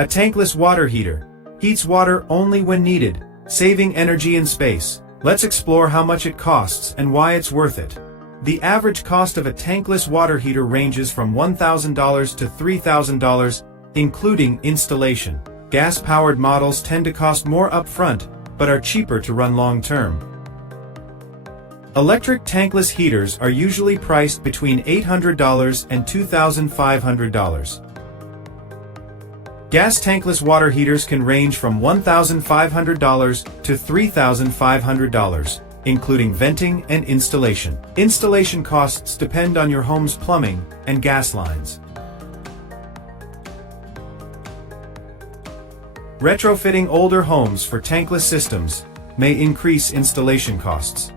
A tankless water heater heats water only when needed, saving energy and space. Let's explore how much it costs and why it's worth it. The average cost of a tankless water heater ranges from $1,000 to $3,000, including installation. Gas-powered models tend to cost more upfront, but are cheaper to run long-term. Electric tankless heaters are usually priced between $800 and $2,500. Gas tankless water heaters can range from $1,500 to $3,500, including venting and installation. Installation costs depend on your home's plumbing and gas lines. Retrofitting older homes for tankless systems may increase installation costs.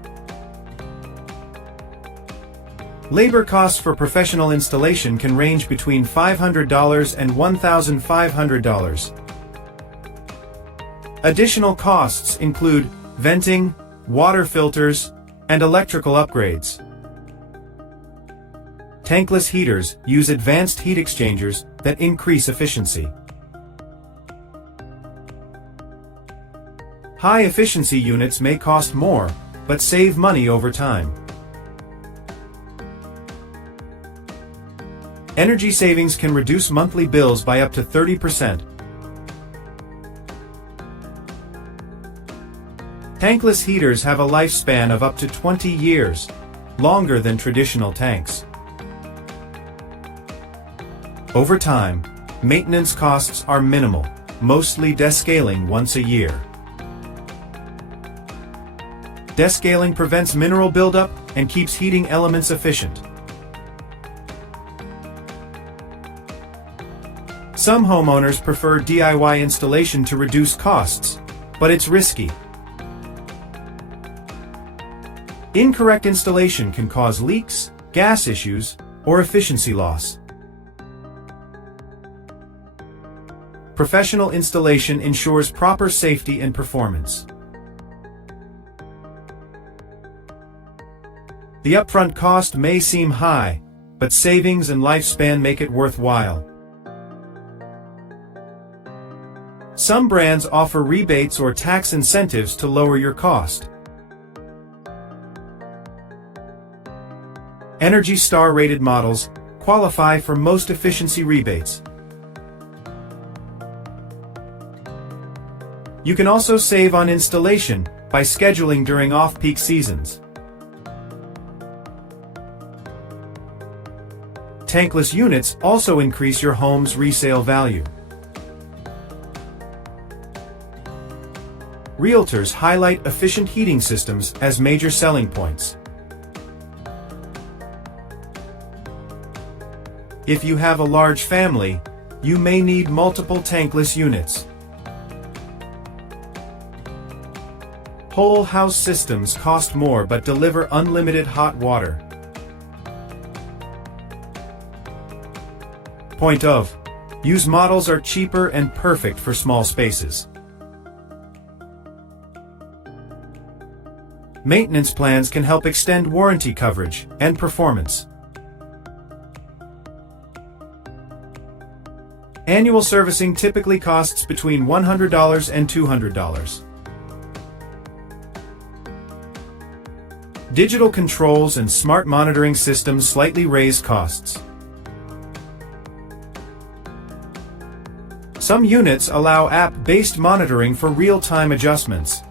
Labor costs for professional installation can range between $500 and $1,500. Additional costs include venting, water filters, and electrical upgrades. Tankless heaters use advanced heat exchangers that increase efficiency. High-efficiency units may cost more, but save money over time. Energy savings can reduce monthly bills by up to 30%. Tankless heaters have a lifespan of up to 20 years, longer than traditional tanks. Over time, maintenance costs are minimal, mostly descaling once a year. Descaling prevents mineral buildup and keeps heating elements efficient. Some homeowners prefer DIY installation to reduce costs, but it's risky. Incorrect installation can cause leaks, gas issues, or efficiency loss. Professional installation ensures proper safety and performance. The upfront cost may seem high, but savings and lifespan make it worthwhile. Some brands offer rebates or tax incentives to lower your cost. Energy Star rated models qualify for most efficiency rebates. You can also save on installation by scheduling during off-peak seasons. Tankless units also increase your home's resale value. Realtors highlight efficient heating systems as major selling points. If you have a large family, you may need multiple tankless units. Whole house systems cost more but deliver unlimited hot water. Point of: used models are cheaper and perfect for small spaces. Maintenance plans can help extend warranty coverage and performance. Annual servicing typically costs between $100 and $200. Digital controls and smart monitoring systems slightly raise costs. Some units allow app-based monitoring for real-time adjustments.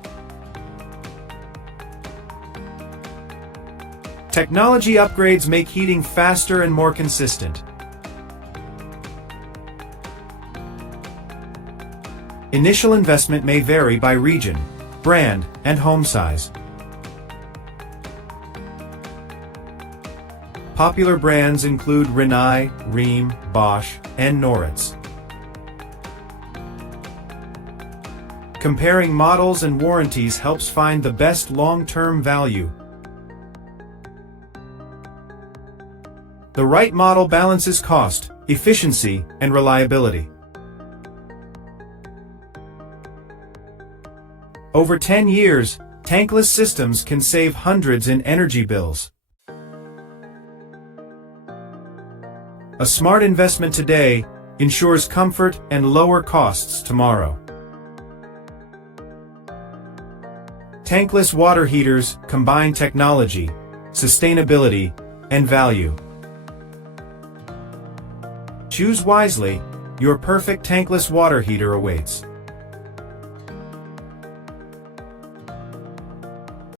Technology upgrades make heating faster and more consistent. Initial investment may vary by region, brand, and home size. Popular brands include Rinnai, Rheem, Bosch, and Noritz. Comparing models and warranties helps find the best long-term value. The right model balances cost, efficiency, and reliability. Over 10 years, tankless systems can save hundreds in energy bills. A smart investment today ensures comfort and lower costs tomorrow. Tankless water heaters combine technology, sustainability, and value. Choose wisely, your perfect tankless water heater awaits.